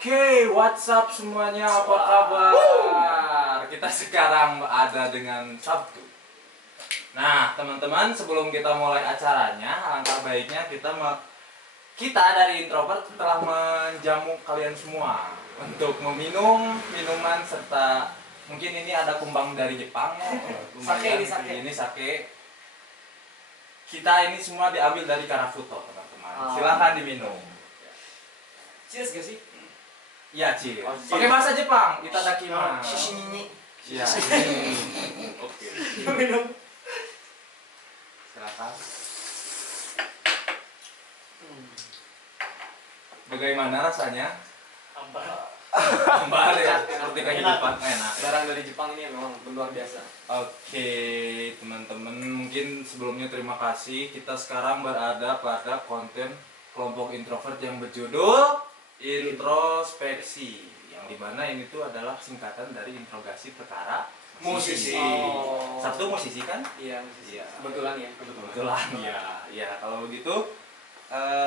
Oke, what's up semuanya, apa kabar? Kita sekarang ada dengan Sabtu. Nah, teman-teman, sebelum kita mulai acaranya, alangkah baiknya kita dari introvert telah menjamu kalian semua untuk meminum minuman serta mungkin ini ada kumbang dari Jepang ya. Ini sake. Kita ini semua diambil dari Karafuto, teman-teman. Silahkan diminum. Cheers gak sih? Iya, cheers. Pakai bahasa Jepang, itadakimasu. Shishinyi. Iya. Oke. Minum. Silakan. Bagaimana rasanya? Ambar ya, seperti kehidupan enak. Barang dari Jepang ini memang luar biasa. Oke, teman-teman, mungkin sebelumnya terima kasih. Kita sekarang berada pada konten kelompok introvert yang berjudul introspeksi, yang dimana ini tuh adalah singkatan dari interogasi perkara musisi. Sabtu musisi kan? Iya, musisi. Kebetulan ya. Kebetulan ya. Ya, kalau begitu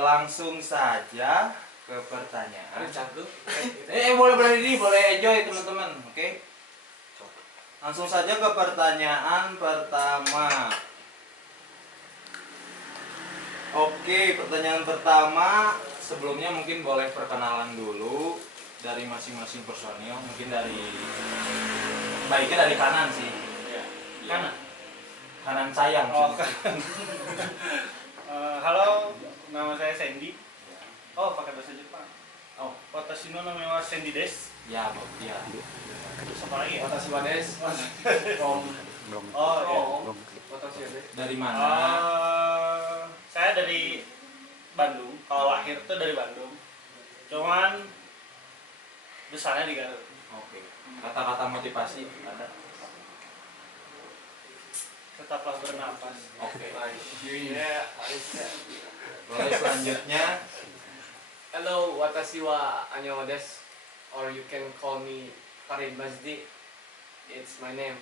langsung saja ke pertanyaan. Boleh enjoy teman-teman, oke? Langsung saja ke pertanyaan pertama. Oke, pertanyaan pertama, sebelumnya mungkin boleh perkenalan dulu dari masing-masing personil, mungkin baiknya dari kanan sih. Kanan. Kanan sayang. Halo, nama saya Sandy. Oh, pakai bahasa Jepang. Oh, watashi no name wa Sandy desu. Ya, ya. Apa lagi ya? Watashi wa desu. Oh, iya. Watashi wa desu. Dari mana? Saya dari Bandung. Kalau lahir tuh dari Bandung. Cuman besarnya di Garut. Oke. Kata-kata motivasi ada. Tetaplah bernapas. Oke. Iya, harusnya. Boleh selanjutnya. Hello, watashi wa Anyo desu. Or you can call me Karim Mazdi. It's my name.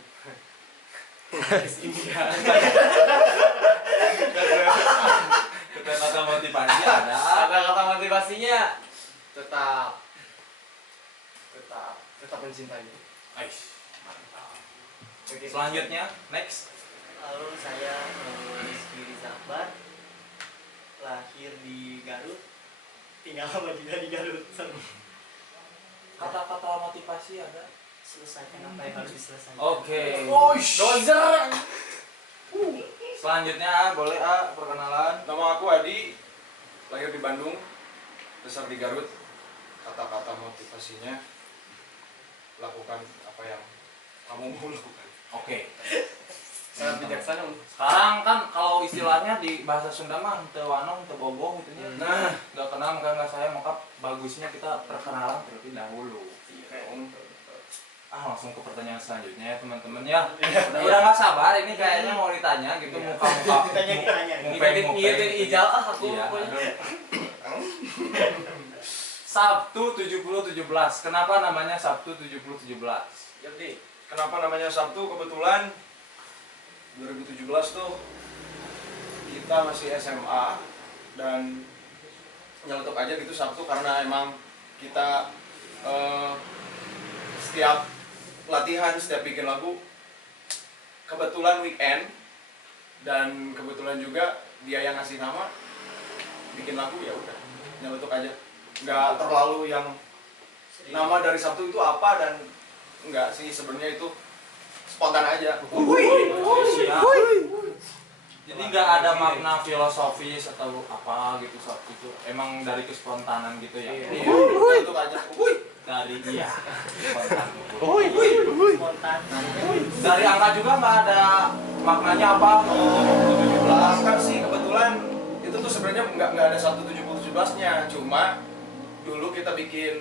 It's India. Kata-kata motivasi ada. Kata-kata motivasinya tetap mencintainya. Aish, mantap. Oke. Selanjutnya, next. Halo, saya Rizky Rizakbar, lahir di Garut, tinggal lama juga di Garut. Kata-kata motivasi ada. Selesaikan apa yang harus diselesaikan. Oke. Dozer. Selanjutnya boleh perkenalan. Nama aku Adi, lahir di Bandung, besar di Garut. Kata-kata motivasinya, lakukan apa yang kamu mau lakukan. Oke. Sangat bijaksana. Sekarang kan kalau istilahnya di bahasa Sunda mah teu wanong teu boboh gitu nya. Nah, Enggak kenal enggak saya, maka bagusnya kita perkenalan terlebih dahulu. Langsung ke pertanyaan selanjutnya ya teman-teman ya. Udah nggak sabar ini kayaknya mau ditanya gitu muka-muka. Ditanya. Ngitung ijal aku Iya. pokoknya. Sabtu 70-17. Kenapa namanya Sabtu 70-17? Jadi, kenapa namanya Sabtu? Kebetulan 2017 tuh kita masih SMA dan nyeletuk aja gitu Sabtu karena emang kita setiap latihan, setiap bikin lagu kebetulan weekend dan kebetulan juga dia yang ngasih nama bikin lagu, ya udah nyeletuk aja, nggak terlalu yang nama dari Sabtu itu apa, dan nggak sih sebenarnya itu spontan aja. Jadi nggak ada makna filosofis atau apa gitu Sabtu itu emang dari kespontanan gitu ya. Iya, itu aja. Dari spontan. Spontan. Dari angka juga nggak ada maknanya apa. 17 kan sih kebetulan itu tuh sebenarnya nggak ada Sabtu 17-nya, cuma dulu kita bikin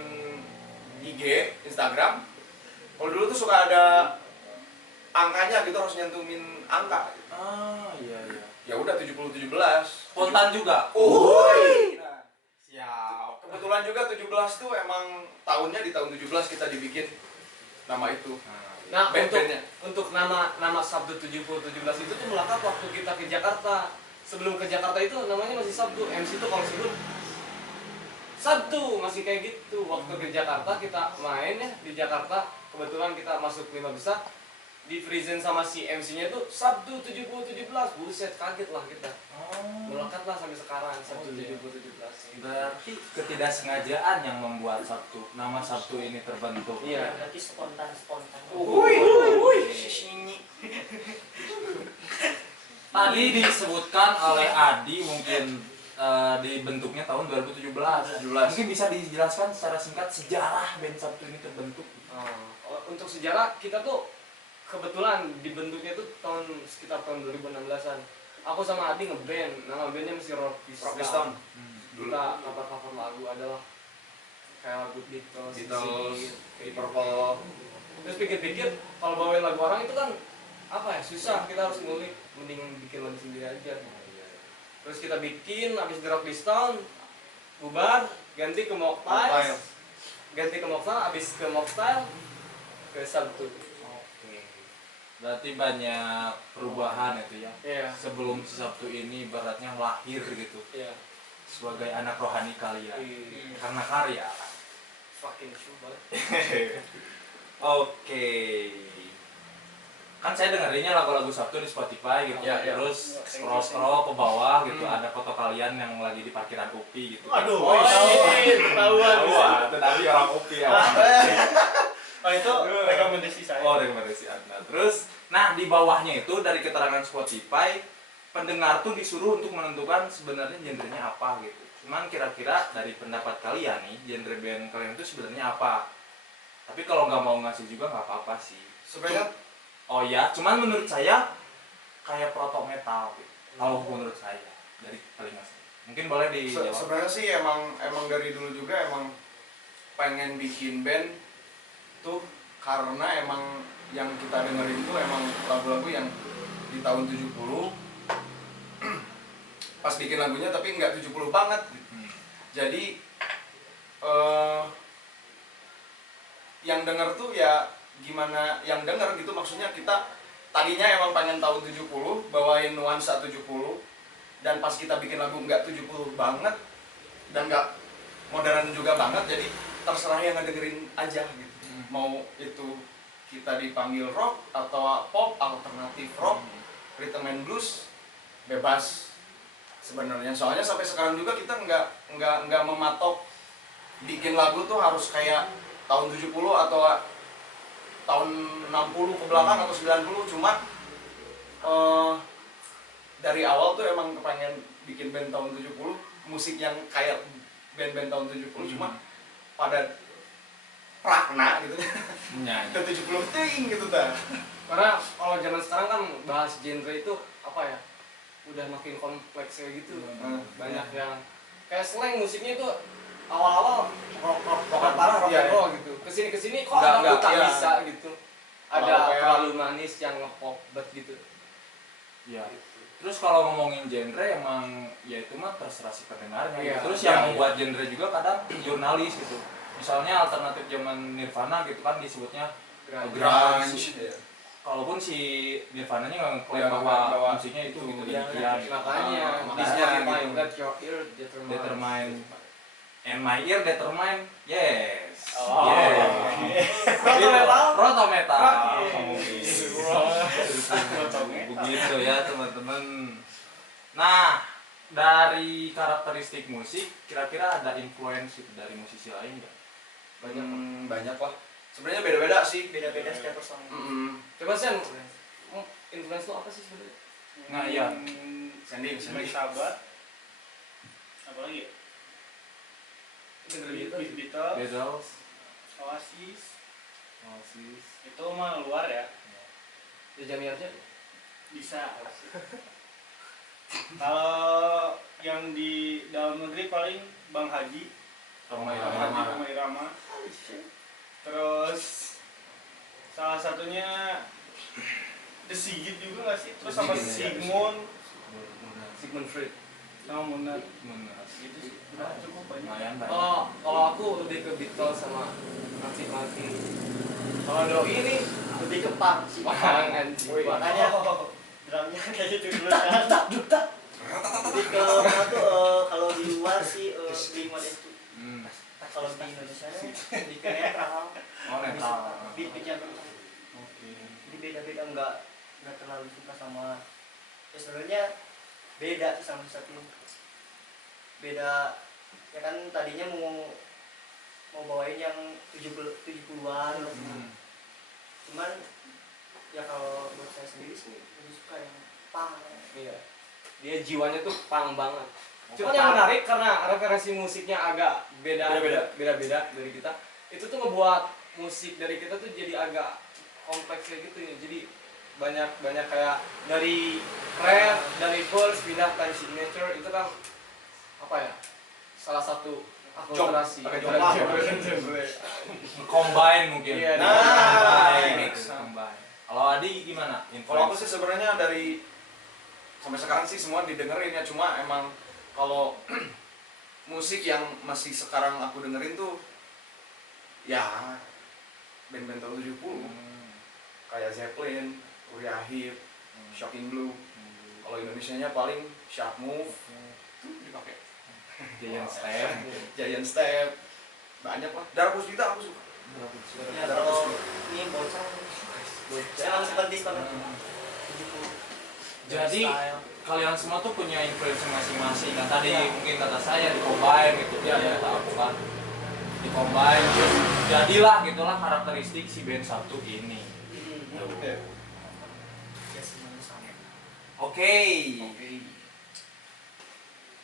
IG, Instagram. Kalau dulu tuh suka ada angkanya gitu, harus nyentuhin angka. Iya. Ya udah 70-17. Spontan juga. Nah, Siap. kebetulan juga 17 tuh emang tahunnya di tahun 17 kita dibikin nama itu. nah Band-bandnya. untuk nama Sabtu 70-17 itu tuh melekat waktu kita ke Jakarta. Sebelum ke Jakarta itu namanya masih Sabtu. MC itu kalau sebut Sabtu masih kayak gitu. Waktu ke Jakarta kita main ya di Jakarta, kebetulan kita masuk 5 besar. Di present sama si MC-nya tuh Sabtu 70-17. Buset, kaget lah kita. Melekat lah sampai sekarang Sabtu 70-17. Berarti ketidaksengajaan yang membuat Sabtu, nama Sabtu ini terbentuk. Iya. Berarti spontan. Sini. Tadi disebutkan oleh Adi mungkin dibentuknya tahun 2017. Mungkin bisa dijelaskan secara singkat sejarah band Sabtu ini terbentuk. Untuk sejarah kita tuh kebetulan dibentuknya tuh sekitar tahun 2016-an. Aku sama Adi ngeband, nama bandnya masih Rock Piston. Kita cover lagu adalah kayak lagu Beatles, Deep Purple. Terus pikir-pikir kalau bawain lagu orang itu kan apa ya, susah, kita harus ngulik, mending bikin lagu sendiri aja. Terus kita bikin, habis di Rock Piston, bubar, ganti ke Mocktail, habis ke Mocktail, ke Sabtu. Berarti banyak perubahan itu ya. Iya. Sebelum si Sabtu ini ibaratnya lahir gitu Iya. sebagai anak rohani kalian. Iya. Karena karya. Fucking show banget. Oke. Kan saya dengerinnya lagu-lagu Sabtu di Spotify gitu. Ya, ya. Terus scroll ke bawah gitu ada foto kalian yang lagi di parkiran UPI gitu. Aduh, Wah, tetapi orang UPI ya. Oh itu rekomendasi saya. Oh, rekomendasi Anda. Terus, nah di bawahnya itu dari keterangan Spotify, pendengar tuh disuruh untuk menentukan sebenarnya genrenya apa gitu. Cuman kira-kira dari pendapat kalian nih, genre band kalian itu sebenarnya apa? Tapi kalau nggak mau ngasih juga nggak apa-apa sih. Sebenarnya Oh ya, cuman menurut saya kayak proto metal gitu. Kalau menurut saya dari telinga saya. Mungkin boleh dijawab. sebenarnya sih emang dari dulu juga emang pengen bikin band tuh karena emang yang kita dengerin tuh emang lagu-lagu yang di tahun 70 pas bikin lagunya tapi nggak 70 banget gitu. Jadi yang denger tuh ya gimana yang denger gitu, maksudnya kita tadinya emang pengen tahun 70 bawain nuansa 70 dan pas kita bikin lagu nggak 70 banget dan nggak modern juga banget, jadi terserah yang ngedengerin aja gitu. Mau itu kita dipanggil rock atau pop, alternatif rock, rhythm and blues, bebas sebenarnya. Soalnya sampai sekarang juga kita nggak mematok bikin lagu tuh harus kayak tahun 70 atau tahun 60 ke belakang atau 90. Cuma dari awal tuh emang kepengen bikin band tahun 70, musik yang kayak band-band tahun 70, cuma pada prakna gitu Nyanyi. ke 70 ting gitu dah. Karena kalau zaman sekarang kan bahas genre itu apa ya, udah makin kompleks kayak gitu. Banyak yang kayak slang musiknya itu awal-awal rock parah, rock Iya, and roll gitu. Kesini kok Enggak, ada tak iya. bisa gitu. Ada Kalau kayak- terlalu manis yang nge-pop banget gitu. Ya. Terus kalau ngomongin genre emang ya itu mah terserah si pendengarnya. Iya. Terus yang membuat genre juga kadang jurnalis gitu. Misalnya alternatif zaman Nirvana gitu kan disebutnya grunge. Iya. Kalaupun si Nirvana-nya nggak ngeklaim Ya, bahwa bahwa musiknya itu gitu Iya, demikian gitu. makanya di makanya Spotify gitu. Let Your Ear Determine. Determine. And my ear determine. Yes. Oh. Yes. Proto metal. Proto metal. Proto metal. Begitu ya teman-teman. Nah, dari karakteristik musik, kira-kira ada influence gitu dari musisi lain nggak? Banyak lah. Sebenarnya beda-beda sih. Beda-beda setiap personil. Coba Sen, influence lo apa sih sebenarnya? Nah, iya. Sandy. Black Sabbath. Apa lagi? Ya? Dengerin gitu. Beatles, Beatles, Oasis. Oasis. Itu mah luar ya. Jajan Mirja. Bisa. Kalau yang di dalam negeri paling Bang Haji, Roma Bang Irama. Haji Roma Irama. Terus salah satunya The Sigit juga nggak sih? Terus sama The Sigit, ya. Sigmund Sigmund Freud. sama Munat. Benar. Gitu sih. Udah cukup banyak. Lumayan banyak. Oh, kalau aku lebih ke Beatles sama Arctic Monkey. Kalau doi ini Lebih ke punk sih. Pang anjing. Makanya drumnya kayak gitu dulu kan. Lebih ke mana tuh kalau di luar sih Blink-182. Kalau di Indonesia di netral. Oh, netral. Di pijat. Jadi beda-beda, nggak terlalu suka sama ya sebenarnya beda sih sama satu beda ya kan tadinya mau bawain yang 70-an cuman ya kalau buat saya sendiri sih lebih suka yang punk. Iya. Dia jiwanya tuh punk banget. Cuman yang menarik karena referensi musiknya agak beda-beda dari kita. Itu tuh ngebuat musik dari kita tuh jadi agak kompleks kayak gitu ya. Jadi banyak kayak dari rap, dari verse pindah ke signature itu kan apa ya? Salah satu akulturasi. Combine mungkin. Iya, combine. Kalau Adi gimana? Kalau aku sih sebenarnya dari sampai sekarang sih semua didengerin ya, cuma emang kalau musik yang masih sekarang aku dengerin tuh ya band-band tahun 70 kayak Zeppelin, Uriah Heep, Shocking Blue. Kalau Indonesianya paling Sharp Move tuh dipakai. Giant Step, banyak lah. Darah Puspita aku suka. Ya kalau ini bocah memang seperti banget. Jadi kalian semua tuh punya influence masing-masing kan tadi mungkin kata saya di combine gitu ya kata aku kan di combine jadilah gitulah karakteristik si band satu ini. Ya semuanya sama. Oke.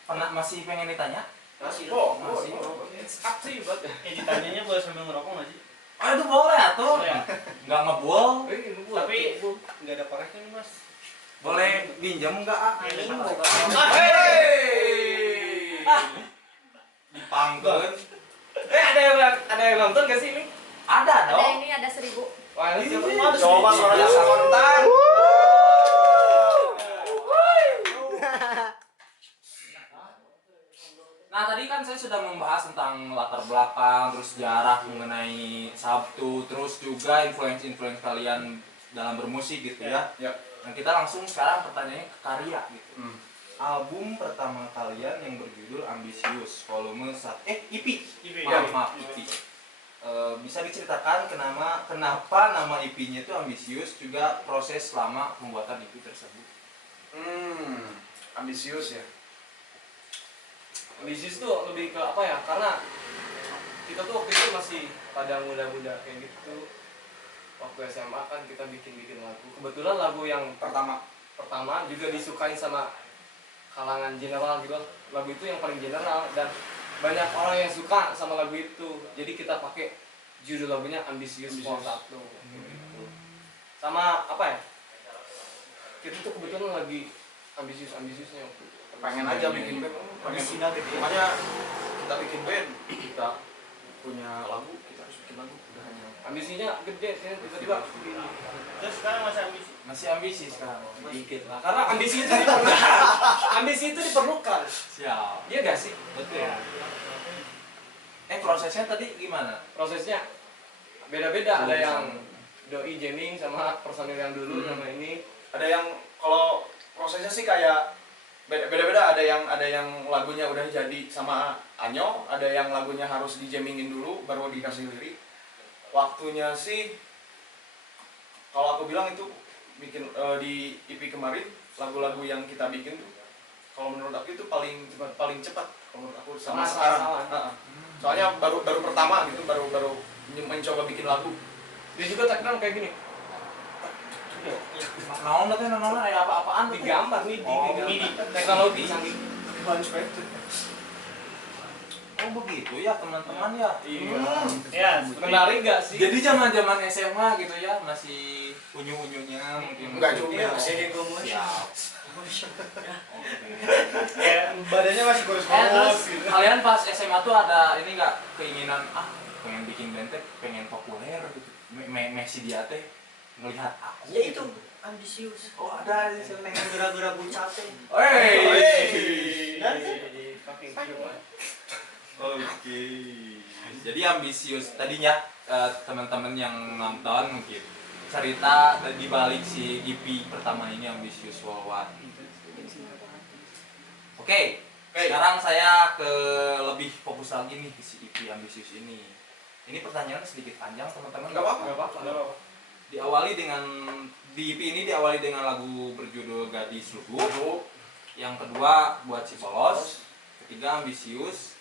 Pernah masih pengen ditanya? Masih Masih. Up to you, bud. Ditanyanya boleh sambil ngerokok nggak sih? Oh itu boleh atuh. Boleh. Nggak ngebual. Tapi nggak ada koreknya nih mas. Boleh pinjam nggak? Ini mau Hey. Dipangkeun. Ada yang nonton gak sih ini? Ada Ada dong. ini ada 1000. Wah, ini siapa? Coba suaranya spontan. Nah tadi kan saya sudah membahas tentang latar belakang, terus sejarah mengenai Sabtu, terus juga influence kalian dalam bermusik gitu ya. Ya. Nah kita langsung sekarang pertanyaannya ke karya gitu. Album pertama kalian yang berjudul Ambisius volume 1 EP. Maaf EP. Bisa diceritakan kenapa nama EP-nya itu Ambisius, juga proses selama pembuatan EP tersebut. Ambisius ya. Ambisius tuh lebih ke apa ya? Karena kita tuh waktu itu masih pada muda-muda kayak gitu. Waktu SMA kan kita bikin lagu. Kebetulan lagu yang pertama juga disukain sama kalangan general gitu. Lagu itu yang paling general dan banyak orang yang suka sama lagu itu. Jadi kita pakai judul lagunya Ambisius Vol 1 gitu. Sama apa ya? Kita tuh kebetulan lagi ambisiusnya waktu itu. Pengen aja bikin band, makanya kita bikin band, kita punya lagu, kita harus bikin lagu. Udah hanya Ambisinya gede sih tiba-tiba. Terus sekarang masih ambisi. Masih ambisi sekarang. Dikit lah. Karena ambisi itu diperlukan. Ambisi itu diperlukan. Siap. Iya gak sih? Betul. Prosesnya tadi gimana? Prosesnya beda-beda. Ada yang doi jamming sama personil yang dulu sama ini. ada yang kalau prosesnya sih kayak beda-beda, ada yang lagunya udah jadi sama Anyo, ada yang lagunya harus dijamingin dulu baru dikasih lirik. Waktunya sih kalau aku bilang itu bikin di EP kemarin lagu-lagu yang kita bikin tuh kalau menurut aku itu paling cepat kalau menurut aku sama sekarang. Soalnya baru pertama gitu, baru mencoba bikin lagu. Dia juga teknon kayak gini. Naon teh naon aya apa-apaan teh? Digambar nih di teknologi canggih. Oh begitu ya teman-teman ya. Ya, Menarik gak sih? Jadi zaman-zaman SMA gitu ya masih unyu-unyunya mungkin. Enggak juga Ya. sih. Siap. ya badannya masih Terus kurus-kurus gitu. kalian pas SMA tuh ada ini nggak keinginan pengen bikin band teh pengen populer gitu. Messi dia teh melihat aku. Ya itu ambisius. Oh ada di sini. Gara-gara bucate. Oke. Jadi ambisius tadinya teman-teman yang nonton mungkin cerita di balik si EP pertama ini Ambisius Vol 1. Oke. Sekarang saya ke lebih fokus lagi nih ke si EP Ambisius ini. Ini pertanyaan sedikit panjang teman-teman. Nggak apa-apa. Nggak apa-apa. Diawali dengan di EP ini diawali dengan lagu berjudul Gadis Lugu. Yang kedua buat si Polos. Ketiga Ambisius,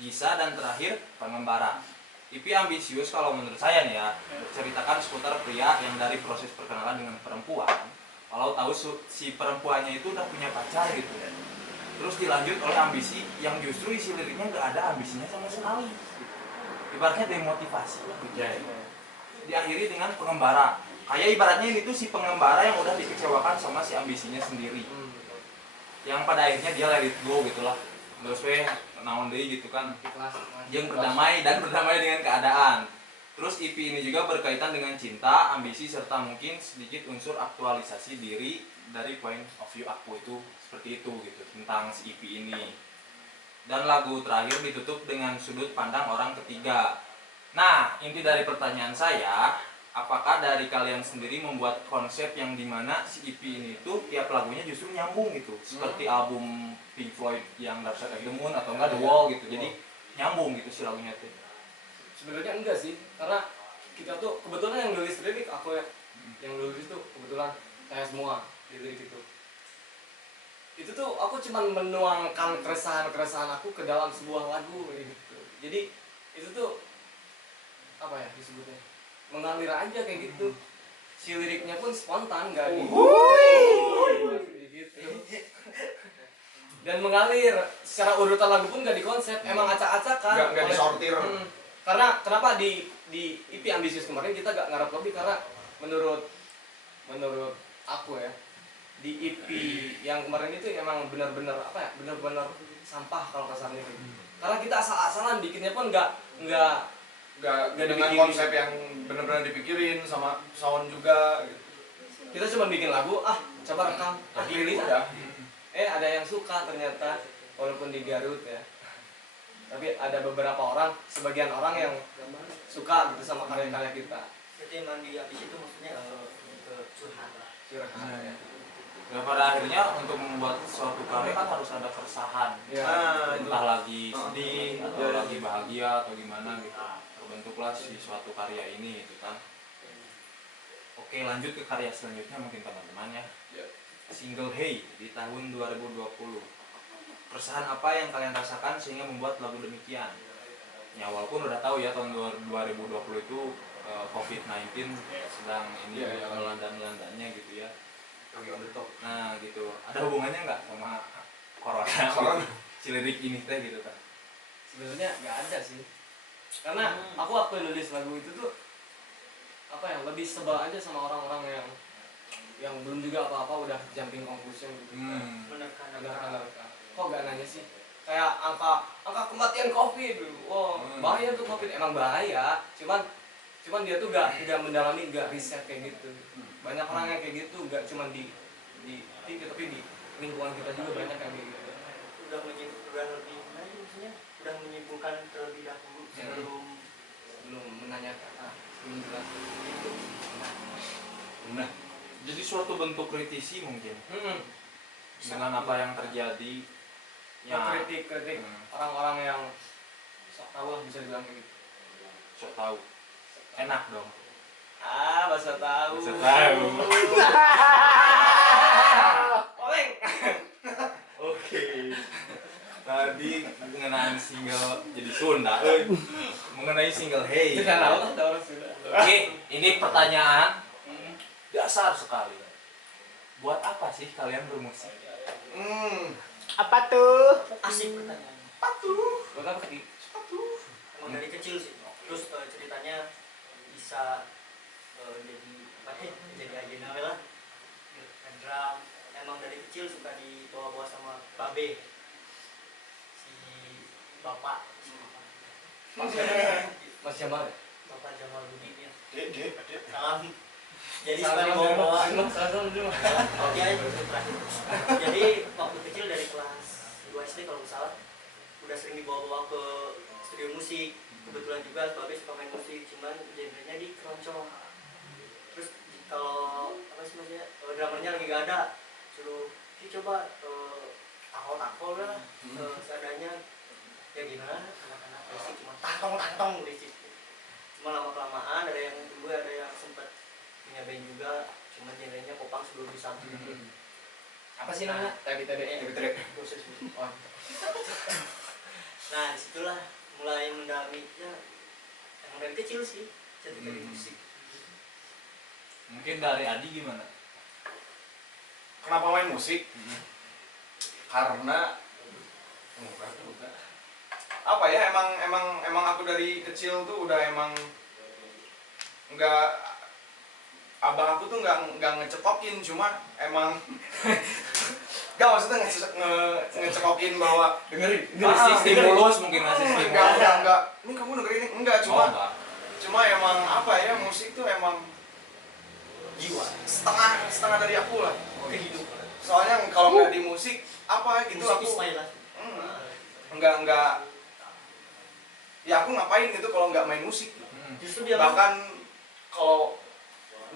Gisa, dan terakhir Pengembara. EP Ambisius kalau menurut saya nih ya, ceritakan seputar pria yang dari proses perkenalan dengan perempuan, kalau tahu si perempuannya itu udah punya pacar gitu, terus dilanjut oleh ambisi yang justru isi liriknya nggak ada ambisinya sama sekali, ibaratnya demotivasi lah gitu. Diakhiri dengan pengembara, kayak ibaratnya ini tuh si pengembara yang udah dikecewakan sama si ambisinya sendiri, yang pada akhirnya dia let it go gitulah, terus naon deui gitu kan, yang berdamai dengan keadaan. Terus EP ini juga berkaitan dengan cinta, ambisi, serta mungkin sedikit unsur aktualisasi diri dari point of view aku itu seperti itu gitu tentang si EP ini. Dan lagu terakhir ditutup dengan sudut pandang orang ketiga. Nah, inti dari pertanyaan saya, apakah dari kalian sendiri membuat konsep yang dimana si EP ini tuh tiap lagunya justru nyambung gitu, seperti album Pink Floyd yang Dark Side of the Moon atau enggak The Wall gitu, jadi nyambung gitu si lagunya tuh. Sebenarnya enggak sih, karena kita tuh kebetulan yang nulis lirik aku ya, yang nulis tuh kebetulan saya semua di lirik itu. Itu tuh aku cuman menuangkan keresahan aku ke dalam sebuah lagu gitu. Jadi itu tuh apa ya disebutnya, mengalir aja kayak gitu. Si liriknya pun spontan, nggak gitu. Dan mengalir secara urutan lagu pun nggak dikonsep, emang acak-acakan. Nggak disortir. Karena kenapa di EP Ambisius kemarin kita gak ngarap lebih, karena menurut aku ya, di EP yang kemarin itu emang benar-benar apa ya, benar-benar sampah kalau kasarnya gitu. Karena kita asal-asalan bikinnya pun nggak dengan dipikirin. konsep yang benar-benar dipikirin sama sound juga gitu. Kita cuma bikin lagu, coba rekam, rilis Ya. ada yang suka ternyata, walaupun di Garut ya. Tapi ada beberapa orang, sebagian orang yang suka gitu sama karya-karya kita. Jadi emang di Ambisi itu maksudnya ke curhat. Ya. Dan pada akhirnya untuk membuat suatu karya kan harus ada keresahan, entah lagi sedih atau lagi bahagia atau gimana gitu. Terbentuklah si suatu karya ini gitu kan. Oke, lanjut ke karya selanjutnya mungkin teman-teman ya. Single Hey di tahun 2020. Keresahan apa yang kalian rasakan sehingga membuat lagu demikian? Ya walaupun udah tahu ya tahun 2020 itu COVID-19 sedang ini melanda-melandanya gitu ya. Nah gitu, ada hubungannya nggak sama corona? Si lirik ini teh gitu kan? Sebenarnya nggak ada sih, karena aku waktu nulis lagu itu tuh apa ya, lebih sebel aja sama orang-orang yang belum juga apa-apa udah jumping conclusion gitu. Menerka-nerka. Kok gak nanya sih? Kayak angka kematian COVID, bahaya tuh COVID, emang bahaya. Cuman dia tuh gak mendalami, gak riset kayak gitu. Banyak orang yang kayak gitu, gak cuma di TV tapi di lingkungan kita juga banyak yang kayak gitu. Udah menyimpulkan terlebih dahulu sebelum menanyakan, sebelum jelas. Nah, jadi suatu bentuk kritisi mungkin dengan apa yang terjadi. Kritik orang-orang yang sok tahu lah, bisa dibilang kayak gitu. Sok tahu, enak dong. Bahasa tahu. Oleng. Oke. Tadi mengenai single jadi Sunda, mengenai single Hey. Tidak tahu ada orang Sunda. Oke, ini pertanyaan dasar sekali. Buat apa sih kalian bermusik? Apa tuh? Asik pertanyaan. Buat apa sih? Emang dari kecil sih. Terus ceritanya bisa jadi agenda lah. Drum. Emang dari kecil suka dibawa-bawa sama Babe. Si bapak. Mas Jamal. Bapak Jamal Budi ya. Dek. Salam. Jadi suka dibawa-bawa. Jadi waktu kecil dari kelas 2 SD kalau nggak salah udah sering dibawa-bawa ke studio musik. Kebetulan juga Babe suka main musik, cuman genrenya di keroncong. Terus kalau apa sih maksudnya, drummernya lagi gak ada, suruh coba takol lah seadanya. Ya gimana anak-anak berisik cuma tantong berisik. Cuma lama kelamaan ada yang dulu ada yang sempet punya band juga, cuma genrenya popang sebelum bisa. Apa sih namanya? TBTD. Proses. Oh. Nah disitulah mulai mendalami ya, emang dari kecil sih jadi dari musik. Mungkin dari Adi gimana? Kenapa main musik? Karena enggak. Apa ya, emang aku dari kecil tuh udah emang enggak, abah aku tuh enggak ngecekokin, cuma emang enggak maksudnya ngecekokin bahwa Dengerin stimulus mungkin ngasih stimulus. enggak. Ini kamu dengerin ini enggak, Oh, enggak. cuma emang apa ya, musik tuh emang jiwa setengah dari aku lah. Kehidupan. Soalnya kalau nggak di musik apa gitu Musik aku Ismail lah. enggak ya aku ngapain gitu kalau nggak main musik. Justru dia Bahkan kalau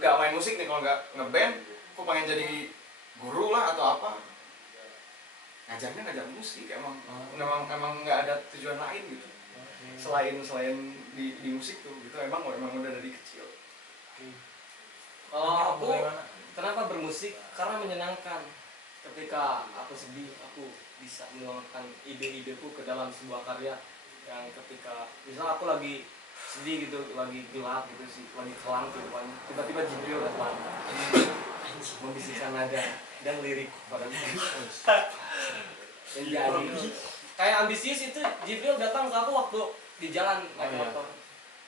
nggak main musik nih, kalau nggak ngeband, aku pengen jadi guru lah atau apa, ngajar musik. Emang nggak ada tujuan lain gitu selain di musik tuh gitu. Emang udah dari kecil. Kalau aku kenapa bermusik? Karena menyenangkan. Ketika aku sedih, aku bisa meluangkan ide-ideku ke dalam sebuah karya. Yang ketika misal aku lagi sedih gitu, lagi gelap gitu sih, lagi kelam kehidupannya, tiba-tiba Jibril datang membisikkan nada dan lirik pada diri. Dan jadi kayak ambisius itu Jibril datang ke aku waktu di jalan naik motor.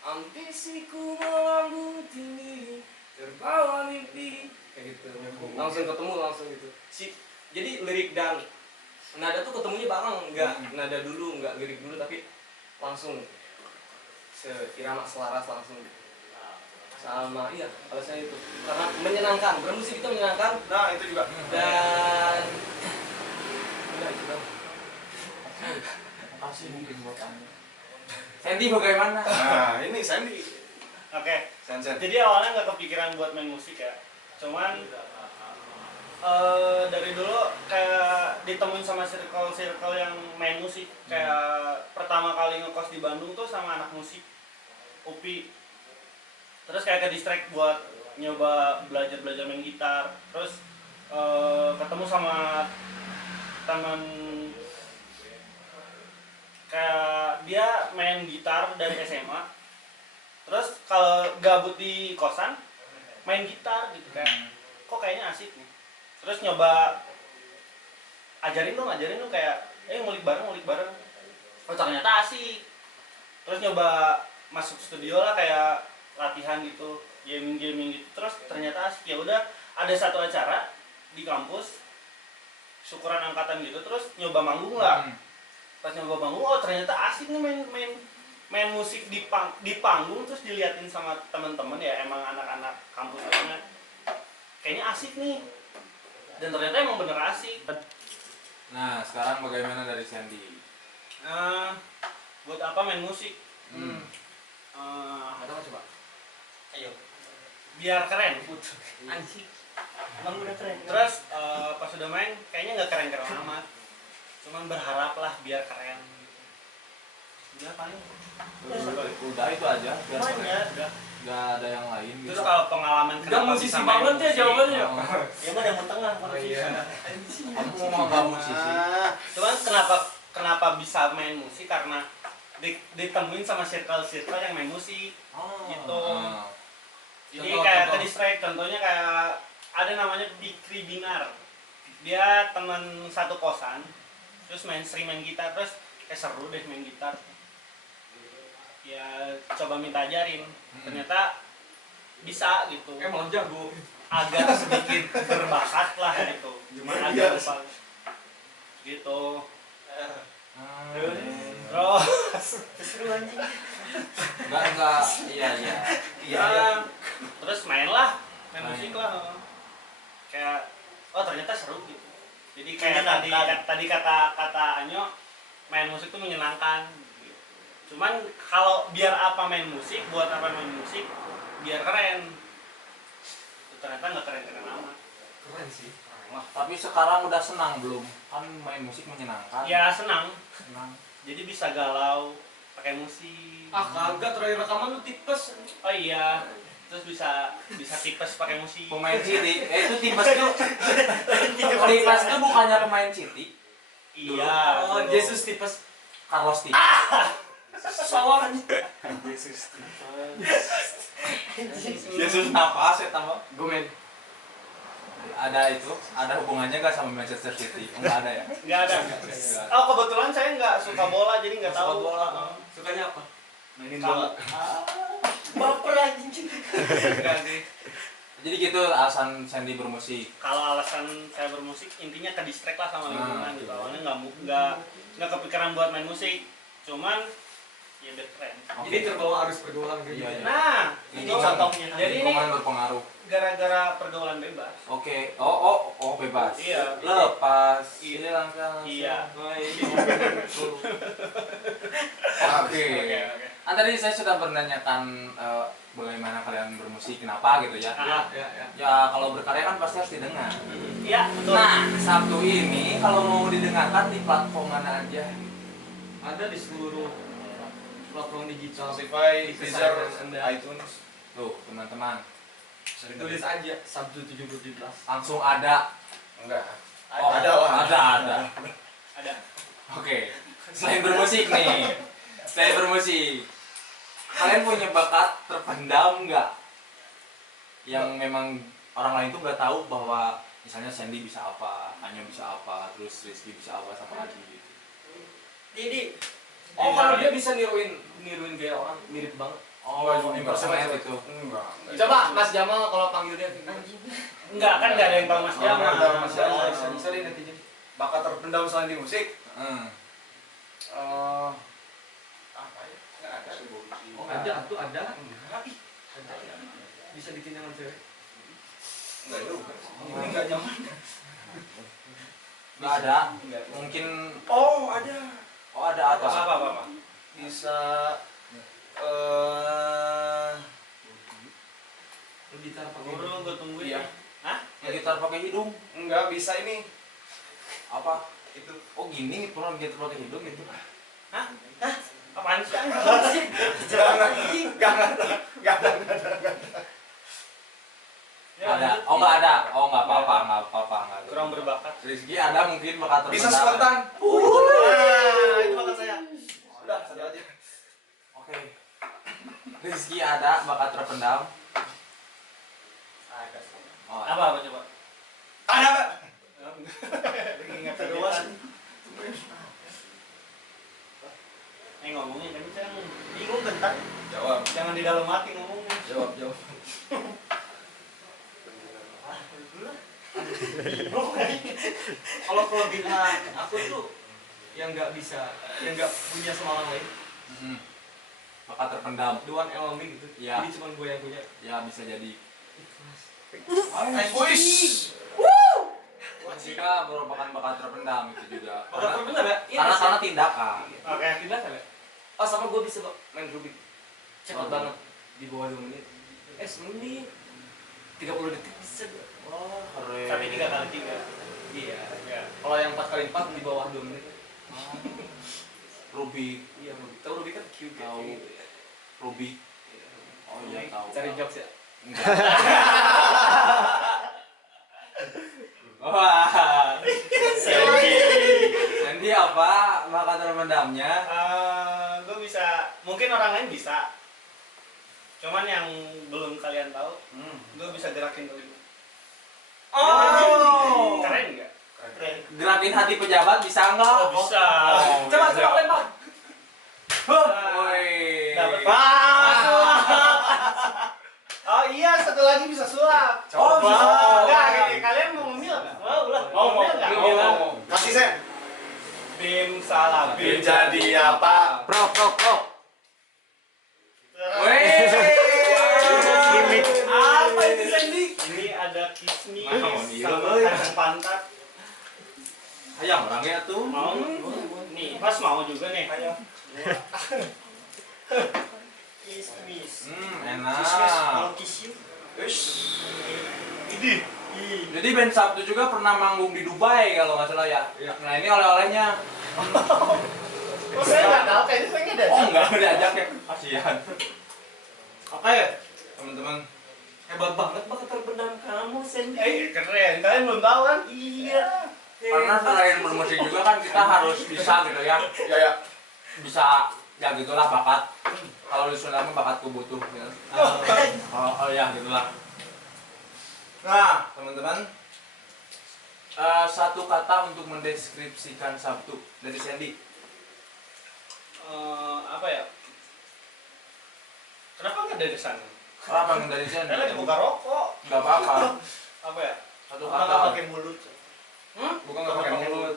Ambisiku melambung tinggi, terbawa mimpi, kayak gitu. Langsung ketemu langsung gitu. Jadi lirik dan nada tuh ketemunya bareng, nggak nada dulu, nggak lirik dulu, tapi langsung seirama selaras langsung sama. Iya, kalau saya itu karena menyenangkan, bermusik itu menyenangkan. Nah itu juga. Dan udah itu dong. Makasih mungkin buat Anda. Sandy bagaimana? Nah ini Sandy. Oke. Sansen. Jadi awalnya nggak kepikiran buat main musik ya. Cuman dari dulu kayak ditemuin sama circle yang main musik. Kayak pertama kali ngekos di Bandung tuh sama anak musik UPI. Terus kayak ke distract buat nyoba belajar main gitar. Terus ketemu sama teman kayak dia main gitar dari SMA. Terus kalau gabut di kosan main gitar gitu, kayak kok kayaknya asik nih. Terus nyoba ajarin dong kayak ngulik bareng. Oh ternyata asik. Terus nyoba masuk studio lah, kayak latihan gitu, gaming gitu. Terus ternyata asik. Ya udah, ada satu acara di kampus syukuran angkatan gitu, terus nyoba manggung lah. Pas nyoba manggung, oh ternyata asik nih main musik di panggung, terus diliatin sama teman-teman ya, emang anak-anak kampus banget. Kayaknya asik nih. Dan ternyata emang bener asik. Nah, sekarang bagaimana dari Sandy? Buat apa main musik? Ada apa coba? Ayo. Biar keren. Anjing. Emang udah keren. Terus pas udah main kayaknya nggak keren-keren amat. Cuman berharap lah biar keren. Udah paling. Udah itu aja. Biar Banyak. nggak ada yang lain gitu. Terus kalau pengalaman Udah kenapa musisi bisa main banget ya musik, jawabannya. Ya mah yang tengah kan. Oh iya. Kamu mau nggak musisi? Cuman kenapa bisa main musik, karena ditemuin sama circle yang main musik. Gitu. Jadi kayak ke distract, contohnya kayak ada namanya Bikri Binar. Dia teman satu kosan, terus sering main gitar, terus kayak seru deh main gitar. Ya coba minta ajarin, ternyata bisa gitu. Emang jago. Agak sedikit berbakat lah gitu, cuma agak lupa gitu. Terus Seru anjing. Enggak, iya. ya terus main musik lah, kayak oh ternyata seru gitu. Jadi kayak tadi kata Anyo, main musik tuh menyenangkan gitu. Cuman kalau biar apa main musik, buat apa main musik, biar keren. Ternyata nggak keren-keren amat. Keren sih. Tapi sekarang udah senang belum? Kan main musik menyenangkan. Ya senang. Senang. Jadi bisa galau pakai musik. Ah kagak, terakhir rekaman lu tipes. Oh iya. Terus bisa tipes pakai musik. Pemain Citi, itu tipes tuh. Tipes tuh bukannya pemain Citi. Iya. Oh, dulu. Jesus tipes. Carlos T. Sawah. Yesus nafas ya tambah. Gomen. Ada itu, ada hubungannya gak sama Manchester City? Enggak ada ya? Nggak ada. Oh kebetulan saya nggak suka bola jadi nggak tahu. Sukanya apa? Mainin bola. Baper anjing. Enggak sih. Jadi gitu alasan Sandy bermusik. Kalau alasan saya bermusik intinya ke distract lah sama lingkungan Nah, gitu. gitu. Awalnya nggak kepikiran buat main musik. Cuman ya biar keren. Jadi terbawa arus pergaulan gitu. Iya, iya. Nah, Ini ini contohnya. Jadi ini lingkungan berpengaruh. gara-gara pergaulan bebas. Oke. Oh bebas. Iya. Lepas. Iya. Hilang kan. Iya. Oke. Kan tadi saya sudah menanyakan bagaimana kalian bermusik, kenapa gitu ya. Ya, ya, ya. Ya kalau berkarya kan pasti harus didengar. Iya, betul. Nah, Sabtu ini kalau mau didengarkan di platform mana aja? Ada di seluruh platform digital. Spotify, Deezer, Anda. iTunes. Tuh, teman-teman. Tulis aja Sabtu 7:17. Langsung ada. Enggak. Oh, Ada lah. Ada. Ada. Oke. Selain bermusik nih. Selain bermusik. Kalian punya bakat terpendam nggak? Yang memang orang lain tuh nggak tahu bahwa misalnya Sandy bisa apa, Anyo bisa apa, terus Rizky bisa apa, sama lagi gitu. Jadi Oh, kalau dia bisa niruin gaya orang, mirip banget. Oh, impersonate itu. Enggak. Coba Mas Jamal kalau panggil dia Enggak, kan nggak ada yang tahu Mas Jamal. Nggak ada Mas Jamal. Bisa deh netizen. Bakat terpendam selain di musik. Hmm. Apa ya? Enggak ada. Oh, ada tuh ada. Enggak. Ada. Bisa bikin nyaman cewek. Enggak juga. Oh. Ini enggak nyaman. Nggak ada. Mungkin. Oh, ada. Oh, ada apa? Apa? Bisa Gitar pakai Guru gue tungguin. Iya. Hah? Gitar pakai hidung. enggak bisa ini. Apa? Itu. Oh gini, pernah gitar pakai hidung gitu. Hah? Apaan sih? Anjing? Enggak ada. Ya, Ada. lanjut. Oh nggak ada. Oh nggak apa-apa, nggak apa-apa, nggak ada. Kurang berbakat. Rizky ada mungkin bakat terpendam. Bisa spontan. Nah, itu bakat saya. Udah, satu aja. Oke. Rizky ada bakat terpendam. Ada. Oh, Apa coba? Ada, Pak. Lagi ingat terluas. Ngomongnya tapi saya bingung bentar. Jawab. Jangan di dalam hati ngomongnya. Jawab. Kalau kelebihan aku tuh yang nggak bisa, yang nggak punya sama orang lain, mm-mm. Bakat terpendam. doan elemi gitu. Iya. Jadi cuma gue yang punya. Ya bisa jadi. Wis. Jika merupakan bakat terpendam itu juga. Bakat terpendam ya? Iya, Karena bisa. karena tindakan. Oke. Tidak kan ya? Oh sama gue bisa main Rubik. Cepet Oh, banget. Di bawah 2 menit. 10 menit. 30 detik bisa gue. Oh, keren. Tapi 3 kali 3. Iya. Ya. Kalau yang 4 kali 4 di bawah 2 menit. Rubik, Iya Rubik. Tahu Rubik kan cute kayak Tahu. gitu ya. Rubik. Oh iya tahu. Cari jokes ya. Enggak. Wah. Sandy apa bakat terpendamnya? Gue bisa, mungkin orang lain bisa. Cuman yang belum kalian tahu, gue bisa gerakin telinga. Oh. Keren nggak? keren. Gerakin hati pejabat bisa enggak? Oh, bisa. Oh, Coba bisa. lempar. Woi. Dapat. Oh iya, satu lagi bisa sulap. Coba. Enggak, gini, kalian mau ngemil nggak? Mau ngemil nggak? Mau. Kasih sen. Bim salah. Bim jadi apa? Pro. Woi. Gimik. Apa itu Sandy? Ini ada kismis Mau, iya. sama kacang pantat. Ayam orangnya tuh. Mau? Nih, Mas mau juga nih. Ayo. Kismis. Enak. Kismis kalau kisim. Wis. Ini Jadi band Sabtu juga pernah manggung di Dubai kalau nggak salah ya. Iya. Nah ini oleh-olehnya. Oh, saya nggak tahu, kayaknya saya nggak ada. Oh enggak diajak ya, kasihan. Oke teman-teman. Hebat banget bakat terpendam kamu, Sandy. Keren, kalian belum tahu kan? Iya. Karena selain bermusik juga kan kita harus bisa gitu ya. Ya ya. Bisa ya gitulah bakat. Kalau di Sunda mah bakatku butuh gitu. Oh ya gitulah. Nah teman-teman, satu kata untuk mendeskripsikan Sabtu dari Sandy. Apa ya? Kenapa nggak dari sana? Apa yang dari Sandy? Saya lagi buka rokok. Nggak apa-apa. Apa ya? Satu Nggak kata. pakai mulut. Bukan nggak pakai mulut.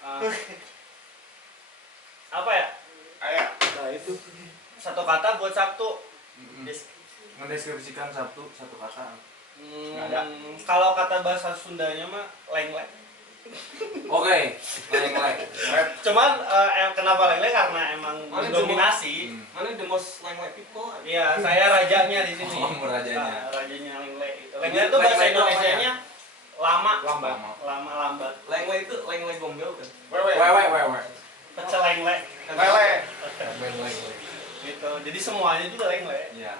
Ah. Apa ya? Ayo. Nah itu. Satu kata buat Sabtu. Mendeskripsikan Sabtu satu kata. Hmm, ada. Kalau kata bahasa Sundanya mah leng-leng. Oke, leng-leng. Cuman kenapa leng-leng karena emang Mana dominasi. Mana the most like people? Iya, saya rajanya di sini. Oh, rajanya. Rajanya leng-leng. Leng-leng itu bahasa Leng-leng itu apa Indonesianya lama. Lambat. Lama lambat. Leng-leng itu leng-leng gombel kan? Wewe. Pecel leng-leng. Lele. Leng-leng. Gitu. Jadi semuanya juga leng-leng. Iya.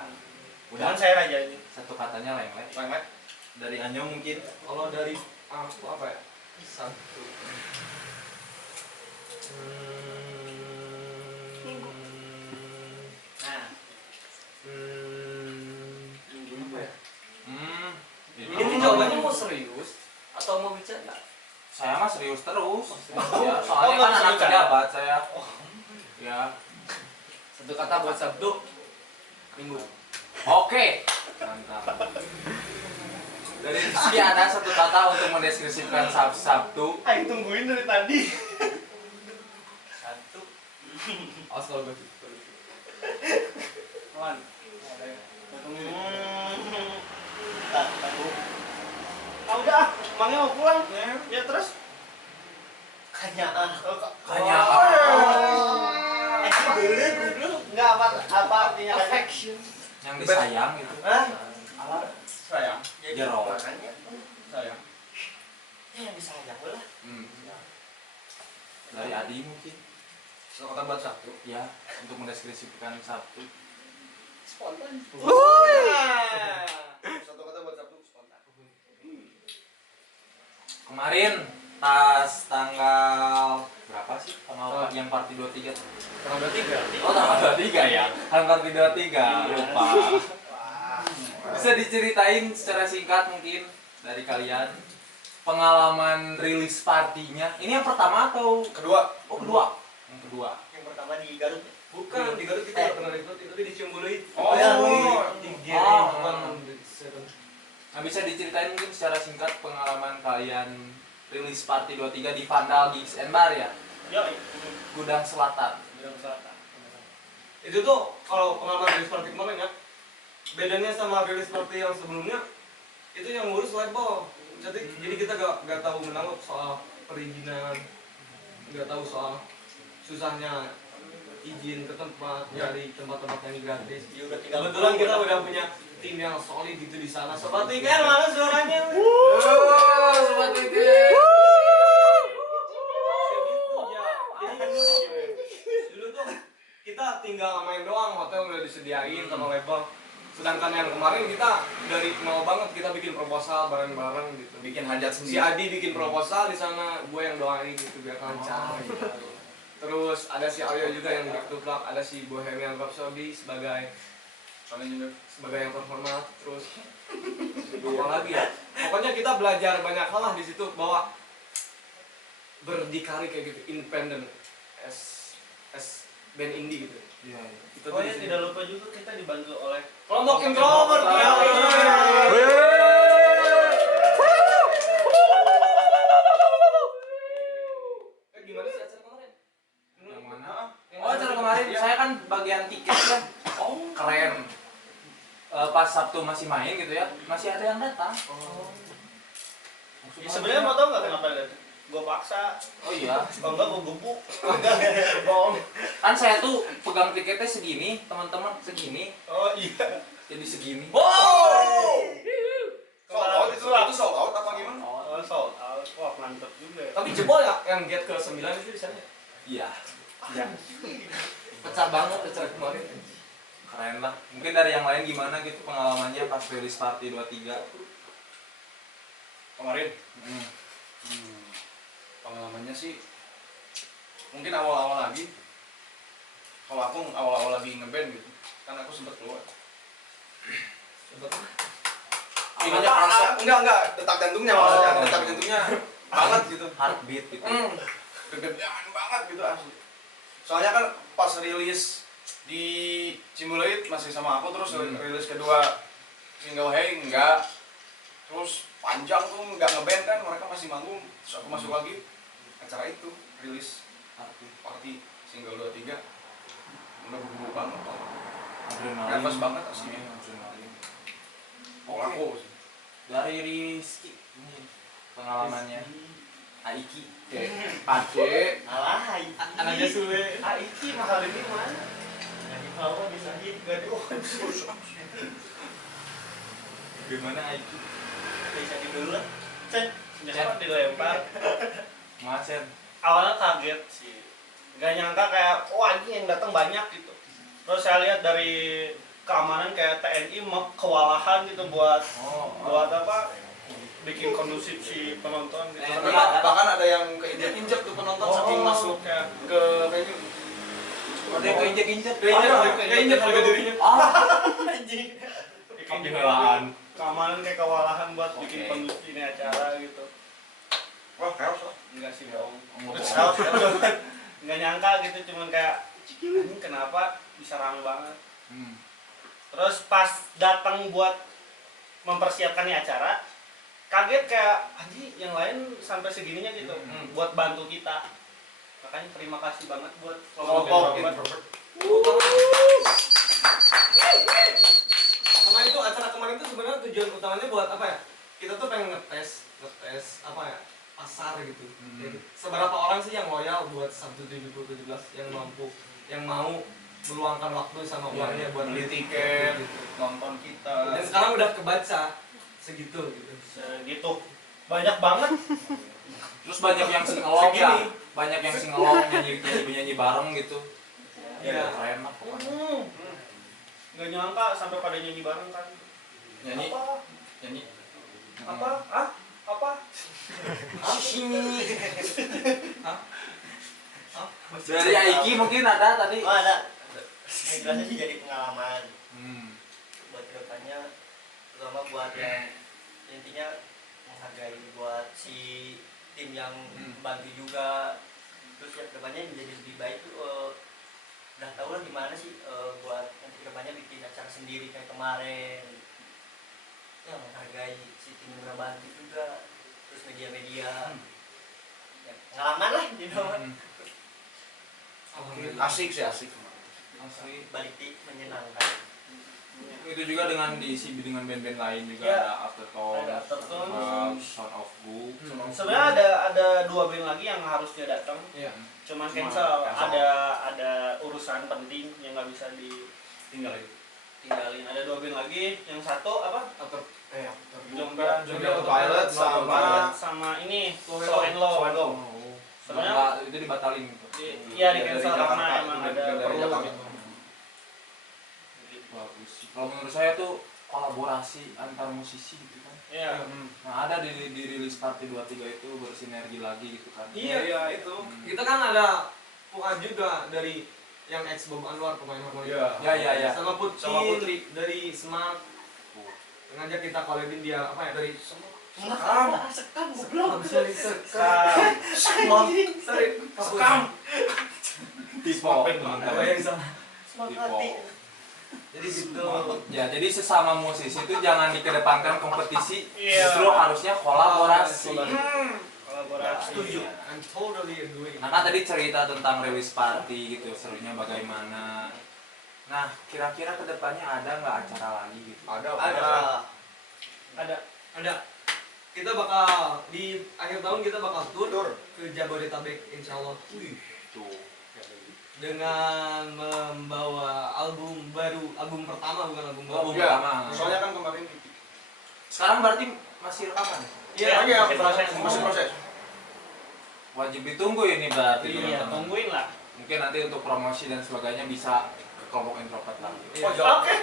Cuman Udah saya rajanya. satu katanya leng-leng. Lele. Dari Anyo mungkin. Kalau dari aku apa ya? Satu. Nah, Apa ya? Itu. Ini jawabannya mau serius atau mau bercanda? Saya mah serius terus. Ya, Oh, soalnya nggak kan bisa anak bercanda. pejabat saya. Ya. Satu kata buat Sabtu. Minggu. Oke. Mantap. Dari Rizky ada satu kata untuk mendeskripsikan Sabtu. aing tungguin dari tadi. Satu. Awas kalau gue. Kawan. Ah udah, Mangnya mau pulang. Ya terus. Kanyaan. Hanya Enggak apa artinya Affection. yang disayang itu. Hah? Sayang. Ya Jerong. makanya. Sayang. Ya yang disayang lah. Dari Adi mungkin. Satu kata buat Sabtu. Ya, untuk mendeskripsikan Sabtu. Spontan. Satu kata buat Sabtu spontan. Kemarin pas tanggal berapa sih? Tanggal yang party 23 tuh. Tanggal 23. Oh, tanggal 23 ya. Tanggal party 23, lupa. Bisa diceritain secara singkat mungkin dari kalian pengalaman rilis partinya. Ini yang pertama atau Kedua. oh kedua? Yang kedua. Yang pertama di Garut. Bukan, di Garut kita nggak pernah ikut, tapi di Ciumbuluit. Oh. Di GRI, bukan di Seven. Nah, bisa diceritain mungkin secara singkat pengalaman kalian rilis party 23 di Vandal Gigs and Bar ya? Yo, Gudang Selatan. Itu tuh kalau pengalaman rilis party kemarin ya, bedanya sama rilis party yang sebelumnya, itu yang ngurus label. Jadi kita gak tahu menangkap soal perizinan, gak tahu soal susahnya izin ke tempat, dari tempat-tempat yang gratis. Ya udah tinggal. Kebetulan kita udah punya tim yang solid gitu di sana. Sobat Weekend mana suaranya? Sobat Weekend. Dulu tuh kita tinggal main doang, hotel udah disediain sama label. Sedangkan yang kemarin kita dari nol banget, kita bikin proposal bareng-bareng gitu. Bikin hajat Si sendiri. Adi bikin proposal di sana, gue yang doain gitu biar lancar. Terus ada si Ayo juga yang dituplak, ada si Bohemian Rhapsody sebagai yang terhormat. Terus apa lagi ya? Pokoknya kita belajar banyak hal lah di situ bahwa berdikari kayak gitu, independent as band indie gitu. Iya, iya. Kita Oh tuh ya di sini. tidak lupa juga kita dibantu oleh Kelompok introvert. Gimana sih acara kemarin? Yang mana? Oh, acara kemarin saya kan bagian tiket ya. Oh, keren. Pas Sabtu masih main gitu ya, masih ada yang datang. Ya, sebenarnya mau tau nggak kenapa gue paksa? Oh iya, Kalau enggak gue gebuk. Bohong. kan saya tuh pegang tiketnya segini, teman-teman segini, Oh iya. jadi segini. Sold out itu sold out apa mantep juga ya. Tapi jebol ya yang get ke 9 itu di sana. Iya. Ya. Pecah banget acara kemarin. Keren lah. Mungkin dari yang lain gimana gitu pengalamannya pas release party 23. Kemarin pengalamannya sih mungkin awal-awal lagi. Kalau aku awal-awal lagi ngeband gitu, kan aku sempet keluar. Ininya kerasa, enggak, detak jantungnya maksudnya, detak jantungnya banget gitu. Heartbeat gitu. Deg-degan banget gitu asli. Soalnya kan pas rilis di Cimuleit masih sama aku, terus rilis kedua single Hey enggak, terus panjang tuh enggak ngeband kan, mereka masih manggung, terus aku masuk lagi acara itu rilis party single 23 udah buru banget, nervous banget asli. Oh aku sih. Dari Rizky ini pengalamannya Aiki. Pace, Alah, Anaknya Sule. Aiki mahal ini mana? Jadi kalau bisa hit gaduh. Gimana Aiki? Bisa di dulu lah. Cen. Cepat dilempar. Masen. Awalnya kaget sih, nggak nyangka kayak wah ini yang datang banyak gitu. Terus saya lihat dari keamanan kayak TNI kewalahan gitu buat apa bikin kondusif si penonton gitu. bahkan ada yang keinjak-injak tuh penonton saking masuk kayak ke venue. Ada yang keinjek-injek. Keinjek harga dirinya. Anjing. keamanan kayak kewalahan buat bikin kondusif ini acara gitu. Wah, chaos lah. Enggak sih bohong. Chaos. Nggak nyangka gitu, cuman kayak ini kenapa bisa rame banget. Terus pas datang buat mempersiapkan nih acara, kaget kayak anjing yang lain sampai segininya gitu buat bantu kita. Makanya terima kasih banget buat Kelompok Kemarin itu acara kemarin itu sebenarnya tujuan utamanya buat apa ya? Kita tuh pengen ngetes apa ya? Pasar gitu. Jadi, seberapa orang sih yang loyal buat Sabtu 17 yang mampu, yang mau meluangkan waktu sama uangnya buat beli tiket, gitu. nonton kita. Dan sekarang udah kebaca segitu gitu. segitu. Banyak banget. Terus banyak yang singelong ya. Banyak yang singelong nyanyi bareng gitu. Iya. Keren lah pokoknya. Nggak nyangka sampai pada nyanyi bareng kan. Nyanyi. Apa? Nyanyi. Apa? Ah? Apa? Dari Aiki mungkin ada tadi. Oh ada. Yang jelasnya sih jadi pengalaman buat kedepannya, terutama buat yang intinya menghargai buat si tim yang bantu juga. Terus ya kedepannya menjadi lebih baik tuh udah tahu lah gimana sih buat nanti kedepannya bikin acara sendiri kayak kemarin. Ya menghargai si tim yang bantu juga. Terus media-media ya, pengalaman lah gitu. Asik sih asik. Asli. Balik menyenangkan. Itu juga dengan diisi dengan band-band lain juga Ya. ada Aftertone, Ada Aftertone. Sound of Goo. Sebenarnya ada 2 band lagi yang harusnya datang. Iya. Cuman cancel. Ada urusan penting yang nggak bisa ditinggalin. Ada 2 band lagi. Yang satu apa? Jomba Autopilot sama ini Slow Slow and Low. Sebenarnya Itu dibatalin gitu. Iya di cancel Dari karena Jakarta, emang dari ada perlu Jakarta. gitu. Bagus. Kalau menurut saya tuh kolaborasi antar musisi gitu kan. Iya. Nah, ada di rilis party 23 itu bersinergi lagi gitu kan. Iya itu. Kita kan ada Fuad juga dari yang ex Bob Anwar pemain harmonika. Ya. Sama Putri, Sama Putri. dari Smart. Sengaja kita collabin dia apa ya dari Sekam Tipe. apa yang salah. Semangat. Jadi gitu. Ya, jadi sesama musisi itu jangan dikedepankan kompetisi, Iya. justru harusnya kolaborasi. Kolaborasi. Setuju. I'm totally agree. Nah, kan tadi cerita tentang release party gitu, serunya bagaimana. Nah, kira-kira kedepannya ada nggak acara lagi gitu? Ada. Kita bakal di akhir tahun kita bakal tour ke Jabodetabek insyaallah. Tuh. Dengan membawa album baru, album pertama bukan album baru. Album Iya. pertama. Soalnya kan kemarin Sekarang berarti masih rekaman? Iya, Masih proses. masih proses. wajib ditunggu ini berarti Iya, teman-teman. tungguin lah. Mungkin nanti untuk promosi dan sebagainya bisa ke kelompok introvert lagi. Oke.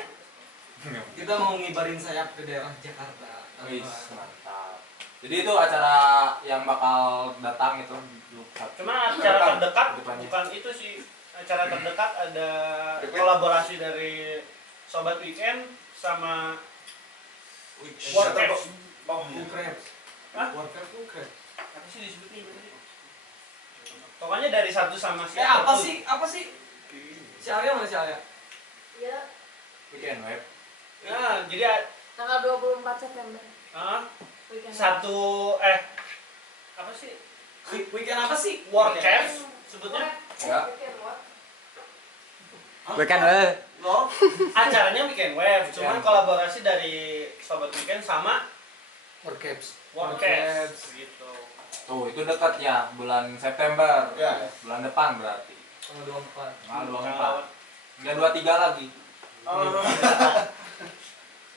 Kita mau ngibarin sayap ke daerah Jakarta. Wis, mantap. Jadi itu acara yang bakal datang itu. Cuma acara terdekat Depannya. bukan itu sih. Acara terdekat ada Weekend. kolaborasi dari Sobat Weekend sama Warcraft. Bukrep. Hah? Warcraft bukrep. Apa sih disebutnya tadi? Pokoknya dari satu sama si Apa sih? Apa sih? Si Arya mana si Arya? Ya, Weekend web. Nah, jadi tanggal 24 September. Weekend. apa sih? Weekend apa sih? Warcraft sebutnya. Ya. Weekend what? Weekend weh. Lo? Acaranya Weekend Web, cuman Weekend. kolaborasi dari Sobat Weekend sama Warcaps. Warcraft gitu. Tuh, itu dekat ya, bulan September. Ya. Bulan depan berarti. Tanggal 24. Tanggal 24. Enggak 23 lagi.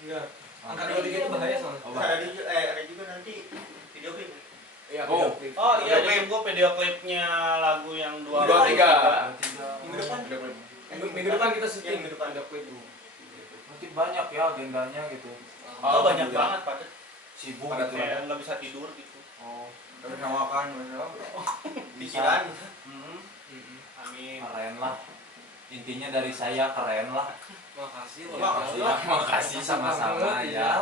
Enggak. Angka 23 itu bahaya soalnya. Oh, Ada juga nanti video klip. Iya, Oh. Oh iya, ditunggu video klipnya lagu yang 23. 23. Minggu depan. Minggu depan kita syuting. Minggu depan. Ada klip. Berarti banyak ya agendanya gitu. Oh, banyak banget pada. Sibuk Pada gitu tuh. ya. Kayak nggak bisa tidur gitu. Oh, Makan, Pikiran. Amin. keren lah. Intinya dari saya keren lah. Makasih Ya, loh. makasih sama-sama Iya. ya.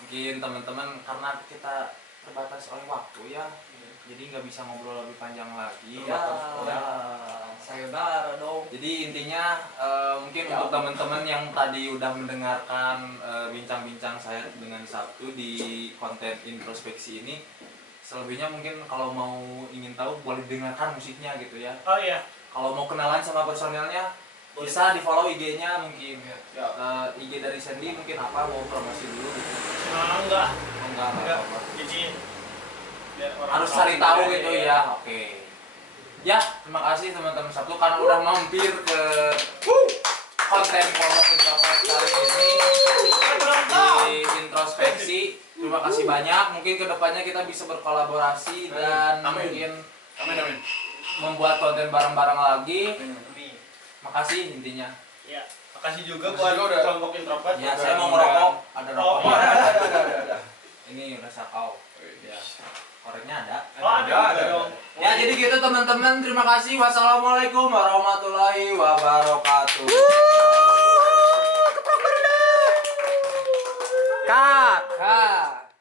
Mungkin teman-teman karena kita terbatas oleh waktu ya. Jadi nggak bisa ngobrol lebih panjang lagi. Ya. Ya. Sayonara dong. Jadi intinya mungkin untuk teman-teman yang tadi udah mendengarkan bincang-bincang saya dengan Sabtu di konten introspeksi ini, selebihnya mungkin kalau mau ingin tahu boleh dengarkan musiknya gitu ya. Oh iya. Kalau mau kenalan sama personelnya bisa di follow IG-nya mungkin. Ya. IG dari Sandy mungkin apa mau promosi dulu gitu. Enggak. Oh, enggak Enggak. apa-apa. Jadi biar orang Harus tahu cari tahu sendiri gitu aja. ya. Oke. Ya, terima kasih teman-teman Sabtu karena udah mampir ke konten kelompok introvert kali ini di introspeksi. Terima kasih banyak. Mungkin kedepannya kita bisa berkolaborasi dan Amin. mungkin Amin. membuat konten bareng-bareng lagi. Amin. Makasih intinya. Ya, makasih juga Makasih buat juga udah- kelompok introvert. Ya, saya mau ngerokok. Ada Oh, rokok. Ada. Ini udah sakau. Ya. Koreknya ada. Oh, ada dong. Ya, jadi gitu teman-teman. Terima kasih. Wassalamualaikum warahmatullahi wabarakatuh. Cut. Kak.